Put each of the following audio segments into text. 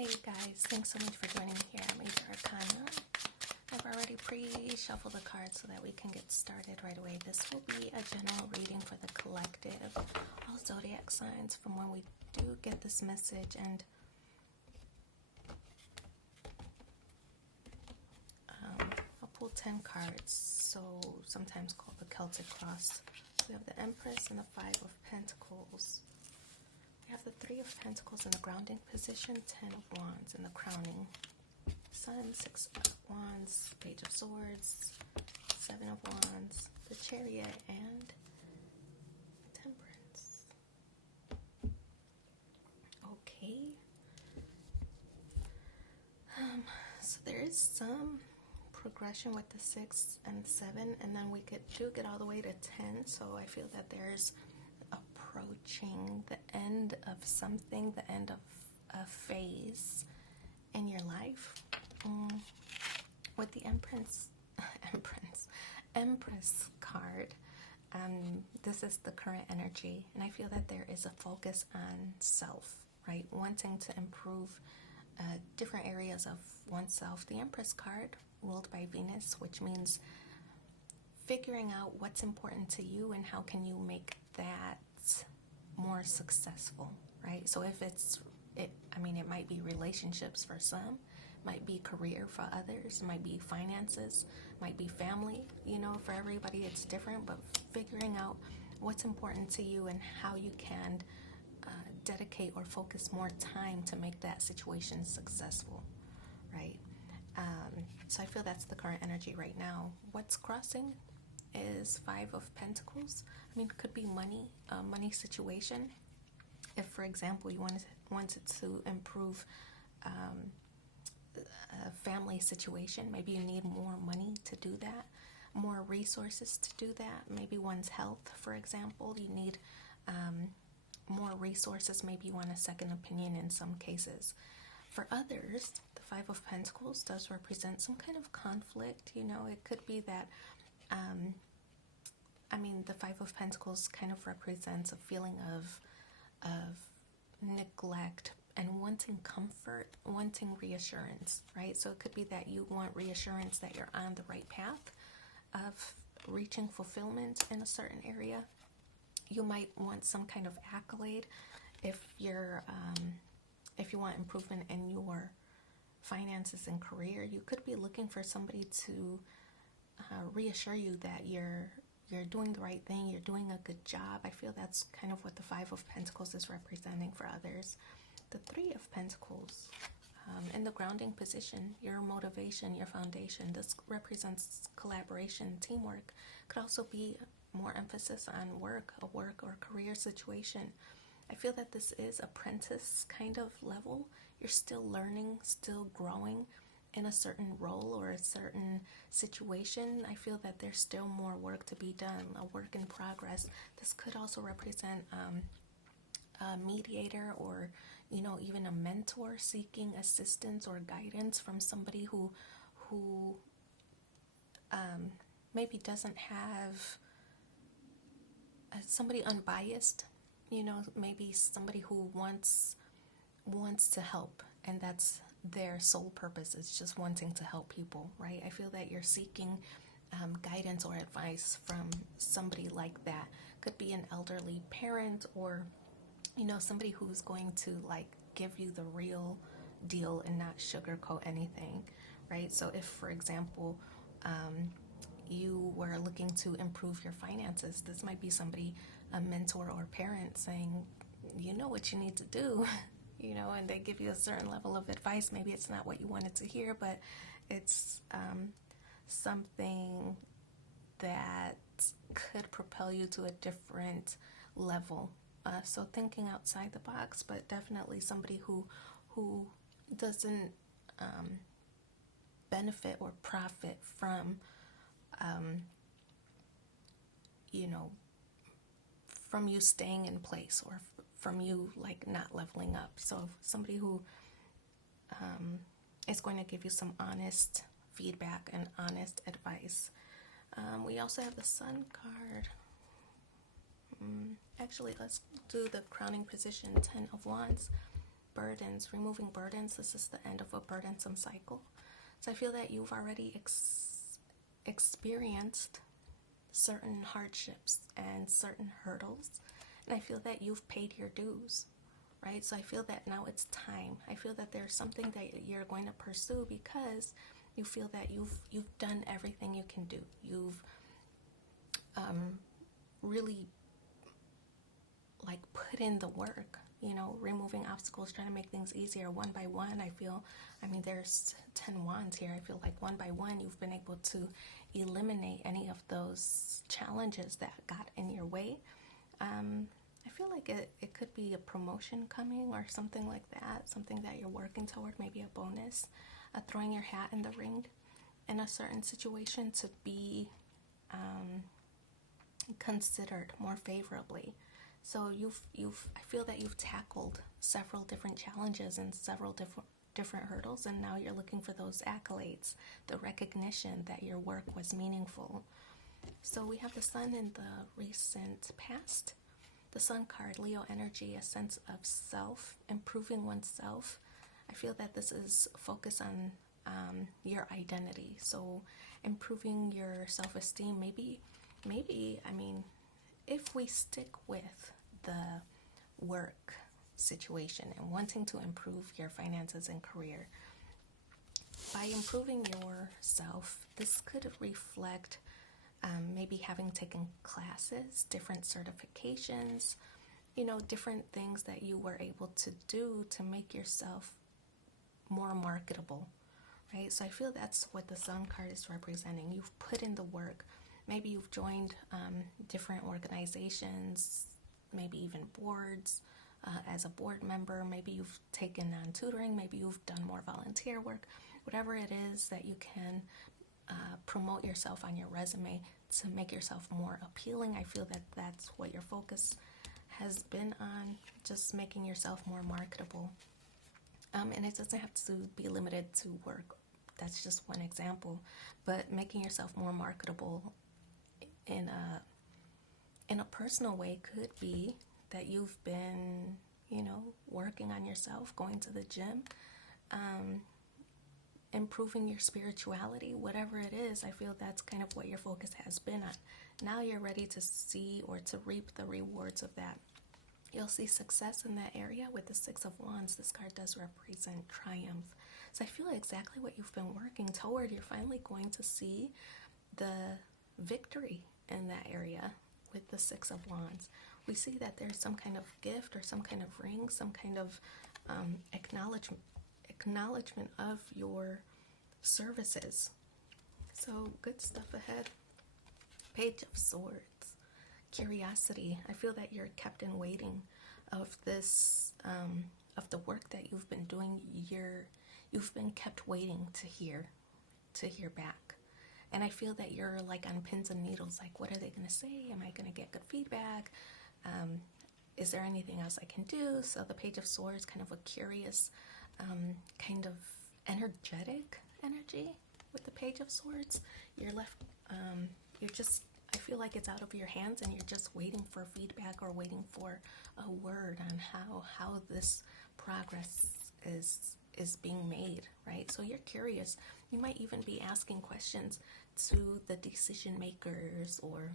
Hey guys, thanks so much for joining me here at Major Arcana. I've already pre-shuffled the cards so that we can get started right away. This will be a general reading for the collective, all zodiac signs from when we do get this message. And I'll pull 10 cards, so sometimes called the Celtic cross. We have the Empress and the Five of Pentacles. We have the Three of Pentacles in the grounding position, 10 of Wands in the crowning. Sun, 6 of Wands, Page of Swords, 7 of Wands, the Chariot, and Temperance. Okay. So there is some progression with the 6 and 7, and then we do get all the way to 10. So I feel that there's approaching the end of something, the end of a phase in your life. With the Empress card, this is the current energy, and I feel that there is a focus on self, right? Wanting to improve different areas of oneself. The Empress card, ruled by Venus, which means figuring out what's important to you and how can you make that more successful, right? So if it might be relationships for some, might be career for others, might be finances, might be family. For everybody it's different, but figuring out what's important to you and how you can dedicate or focus more time to make that situation successful, right? So I feel that's the current energy right now. What's crossing is Five of Pentacles. It could be money, a money situation. If, for example, you wanted to improve a family situation, maybe you need more money to do that, more resources to do that. Maybe one's health, for example, you need more resources. Maybe you want a second opinion in some cases. For others, the Five of Pentacles does represent some kind of conflict. It could be that the Five of Pentacles kind of represents a feeling of neglect and wanting comfort, wanting reassurance, right? So it could be that you want reassurance that you're on the right path of reaching fulfillment in a certain area. You might want some kind of accolade if you want improvement in your finances and career. You could be looking for somebody to reassure you that you're doing the right thing, you're doing a good job. I feel that's kind of what the Five of Pentacles is representing for others. The Three of Pentacles in the grounding position, your motivation, your foundation. This represents collaboration, teamwork. Could also be more emphasis on a work or career situation. I feel that this is apprentice kind of level. You're still learning, still growing in a certain role or a certain situation. I feel that there's still more work to be done, a work in progress. This could also represent a mediator or even a mentor seeking assistance or guidance from somebody who maybe doesn't have somebody unbiased, maybe somebody who wants to help, and that's their sole purpose, is just wanting to help people, right? I feel that you're seeking guidance or advice from somebody like that. Could be an elderly parent or somebody who's going to give you the real deal and not sugarcoat anything, right? So if, for example, you were looking to improve your finances, this might be somebody, a mentor or parent, saying, you know what you need to do, and they give you a certain level of advice. Maybe it's not what you wanted to hear, but it's something that could propel you to a different level. So thinking outside the box, but definitely somebody who doesn't benefit or profit from from you staying in place or from you not leveling up. So somebody who is going to give you some honest feedback and honest advice. We also have the Sun card. Actually, let's do the crowning position, 10 of Wands. burdens, removing burdens. This is the end of a burdensome cycle. So I feel that you've already experienced certain hardships and certain hurdles, and I feel that you've paid your dues, right? So I feel that now it's time. I feel that there's something that you're going to pursue because you feel that you've done everything you can do. You've really like put in the work, you know, removing obstacles, trying to make things easier one by one. I mean, there's 10 wands here. I feel like one by one you've been able to eliminate any of those challenges that got in your way. I feel like it could be a promotion coming or something like that, something that you're working toward, maybe a bonus, throwing your hat in the ring in a certain situation to be considered more favorably. So I feel that you've tackled several different challenges and several different hurdles, and now you're looking for those accolades, the recognition that your work was meaningful. So we have the Sun in the recent past. The Sun card, Leo energy, a sense of self, improving oneself. I feel that this is focused on your identity. So improving your self-esteem, maybe, I mean, if we stick with the work situation and wanting to improve your finances and career, by improving yourself, this could reflect maybe having taken classes, different certifications, you know, different things that you were able to do to make yourself more marketable, right? So I feel that's what the Sun card is representing. You've put in the work. Maybe you've joined different organizations, maybe even boards as a board member. Maybe you've taken on tutoring. Maybe you've done more volunteer work. Whatever it is that you can promote yourself on your resume to make yourself more appealing. I feel that that's what your focus has been on, just making yourself more marketable. And it doesn't have to be limited to work. That's just one example. But making yourself more marketable in a personal way could be that you've been, you know, working on yourself, going to the gym, improving your spirituality, whatever it is. I feel that's kind of what your focus has been on. Now you're ready to see or to reap the rewards of that. You'll see success in that area with the Six of Wands. This card does represent triumph. So I feel exactly what you've been working toward. You're finally going to see the victory in that area with the Six of Wands. We see that there's some kind of gift or some kind of ring, some kind of acknowledgement of your services. So good stuff ahead. Page of Swords, curiosity. I feel that you're kept in waiting of this, of the work that you've been doing. You've been kept waiting to hear back. And I feel that you're like on pins and needles, like, what are they going to say? Am I going to get good feedback? Is there anything else I can do? So the Page of Swords, kind of a curious, kind of energetic energy with the Page of Swords. You're left, I feel like it's out of your hands and you're just waiting for feedback or waiting for a word on how this progress is being made, right? So you're curious. You might even be asking questions to the decision makers, or,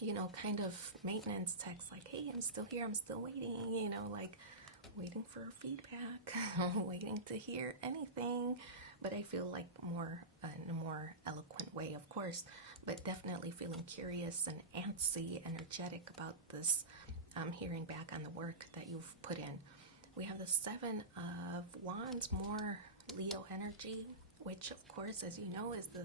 you know, kind of maintenance techs, like, hey, I'm still here, I'm still waiting, you know, like waiting for feedback, waiting to hear anything. But I feel like more in a more eloquent way, of course, but definitely feeling curious and antsy, energetic about this, hearing back on the work that you've put in. We have the Seven of Wands, more Leo energy, which of course, as you know, is the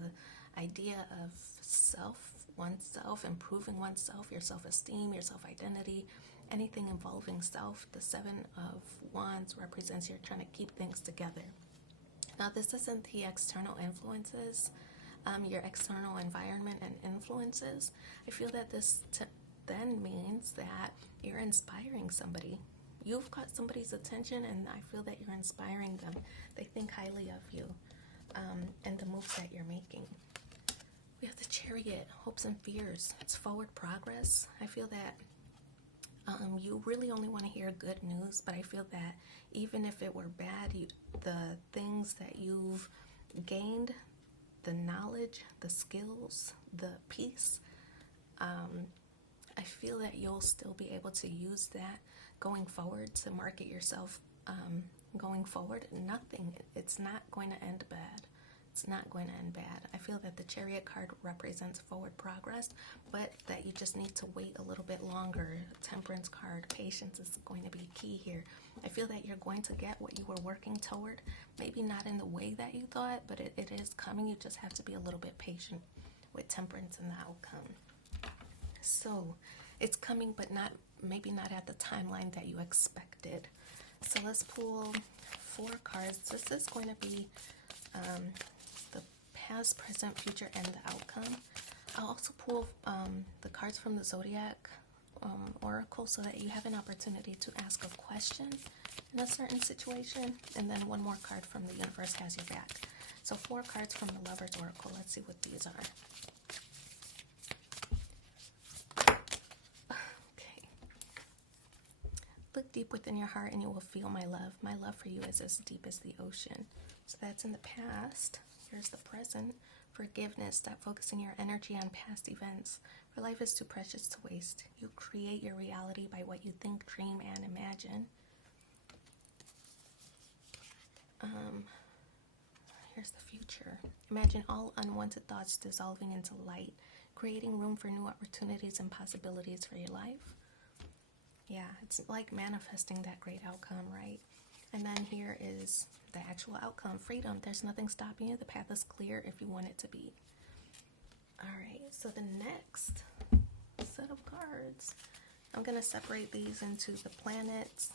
idea of oneself, improving oneself, your self-esteem, your self-identity, anything involving self. The Seven of Wands represents you're trying to keep things together. Now, this isn't the external influences, your external environment and influences. I feel that this then means that you're inspiring somebody. You've got somebody's attention, and I feel that you're inspiring them. They think highly of you and the moves that you're making. We have the Chariot, hopes and fears. It's forward progress. I feel that You really only want to hear good news, but I feel that even if it were bad, the things that you've gained, the knowledge, the skills, the peace, I feel that you'll still be able to use that going forward to market yourself going forward. It's not going to end bad. It's not going to end bad. I feel that the Chariot card represents forward progress, but that you just need to wait a little bit longer. Temperance card, patience is going to be key here. I feel that you're going to get what you were working toward. Maybe not in the way that you thought, but it is coming. You just have to be a little bit patient with temperance and the outcome. So it's coming, but maybe not at the timeline that you expected. So let's pull 4 cards. This is going to be the past, present, future, and the outcome. I'll also pull the cards from the Zodiac Oracle so that you have an opportunity to ask a question in a certain situation. And then 1 more card from the universe has your back. So 4 cards from the Lover's Oracle. Let's see what these are. Look deep within your heart and you will feel my love. My love for you is as deep as the ocean. So that's in the past. Here's the present. Forgiveness. Stop focusing your energy on past events. For life is too precious to waste. You create your reality by what you think, dream, and imagine. Here's the future. Imagine all unwanted thoughts dissolving into light, creating room for new opportunities and possibilities for your life. Yeah, it's like manifesting that great outcome, right? And then here is the actual outcome, freedom. There's nothing stopping you. The path is clear if you want it to be. All right, so the next set of cards, I'm going to separate these into the planets,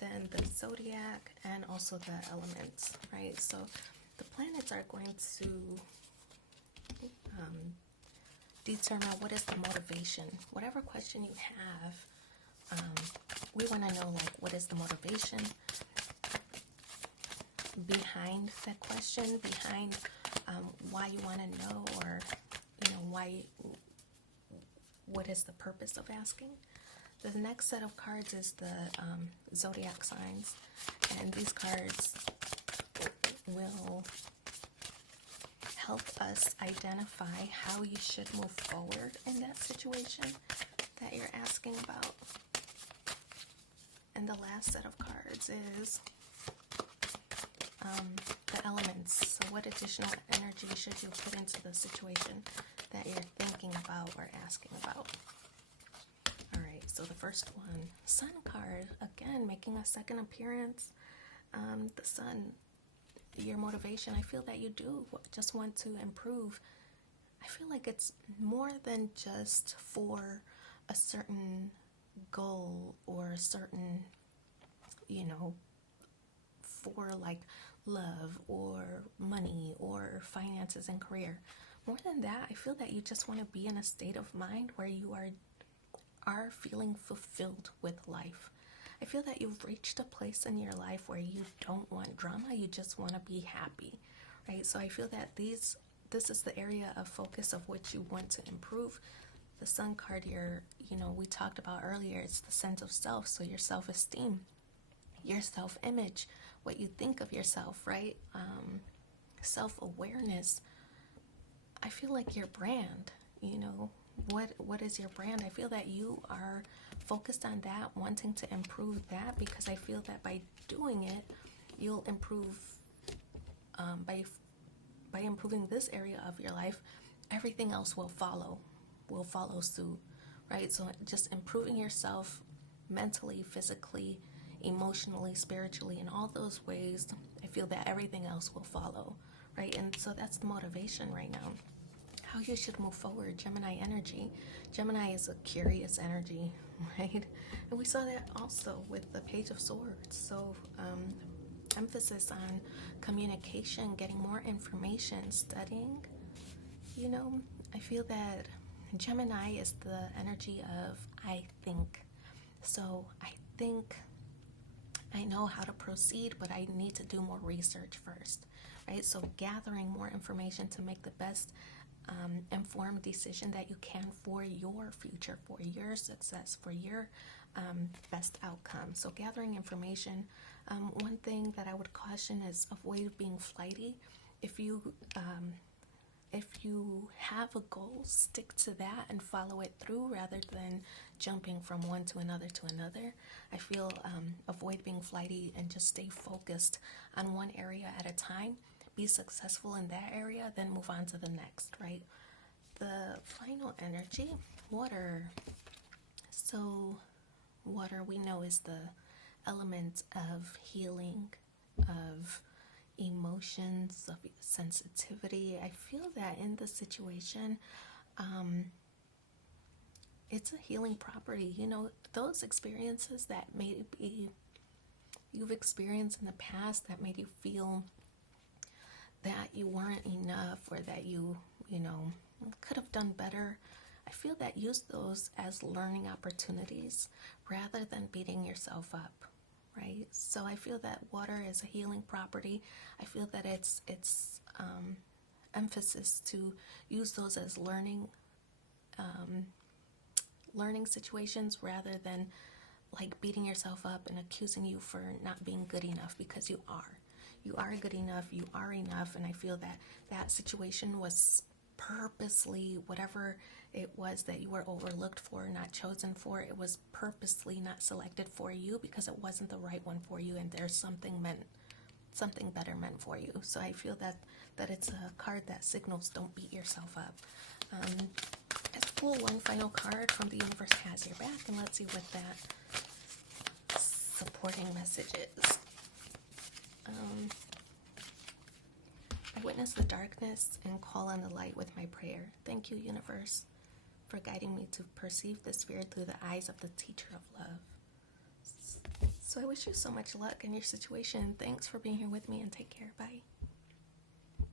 then the zodiac, and also the elements, right? So the planets are going to determine what is the motivation. Whatever question you have, we want to know, like, what is the motivation behind that question, behind why you want to know, or, you know, what is the purpose of asking. The next set of cards is the zodiac signs, and these cards will help us identify how you should move forward in that situation that you're asking about. And the last set of cards is the elements. So what additional energy should you put into the situation that you're thinking about or asking about? All right, so the first one, Sun card, again, making a second appearance. The Sun, your motivation, I feel that you do just want to improve. I feel like it's more than just for a certain goal or a certain, you know, for like love or money or finances and career. More than that, I feel that you just want to be in a state of mind where you are feeling fulfilled with life. I feel that you've reached a place in your life where you don't want drama, you just want to be happy, right? So I feel that this is the area of focus of which you want to improve. The Sun card, we talked about earlier, it's the sense of self, so your self-esteem, your self-image, what you think of yourself, right? Self-awareness. I feel like your brand, what is your brand? I feel that you are focused on that, wanting to improve that, because I feel that by doing it, you'll improve, by improving this area of your life, everything else will follow suit, right? So just improving yourself mentally, physically, emotionally, spiritually, in all those ways, I feel that everything else will follow, right? And so that's the motivation right now. How you should move forward, Gemini energy. Gemini is a curious energy, right? And we saw that also with the Page of Swords. So emphasis on communication, getting more information, studying. I feel that Gemini is the energy of I think. So I think I know how to proceed, but I need to do more research first, right? So gathering more information to make the best informed decision that you can for your future, for your success, for your best outcome. So gathering information. One thing that I would caution is avoid being flighty. If you have a goal, stick to that and follow it through rather than jumping from one to another to another. I feel avoid being flighty and just stay focused on one area at a time. Be successful in that area, then move on to the next, right? The final energy, water. So water, we know, is the element of healing, of emotions, of sensitivity. I feel that in this situation, it's a healing property. You know, those experiences that maybe you've experienced in the past that made you feel that you weren't enough, or that you could have done better. I feel that use those as learning opportunities rather than beating yourself up, right? So I feel that water is a healing property. I feel that it's emphasis to use those as learning situations rather than like beating yourself up and accusing you for not being good enough, because you are good enough, you are enough. And I feel that that situation was purposely, whatever it was that you were overlooked for, not chosen for, it was purposely not selected for you because it wasn't the right one for you, and there's something better meant for you. So I feel that it's a card that signals don't beat yourself up. Let's pull one final card from the universe has your back, and let's see what that supporting message is. I witness the darkness and call on the light with my prayer. Thank you, universe, for guiding me to perceive the spirit through the eyes of the teacher of love. So I wish you so much luck in your situation. Thanks for being here with me, and take care. Bye.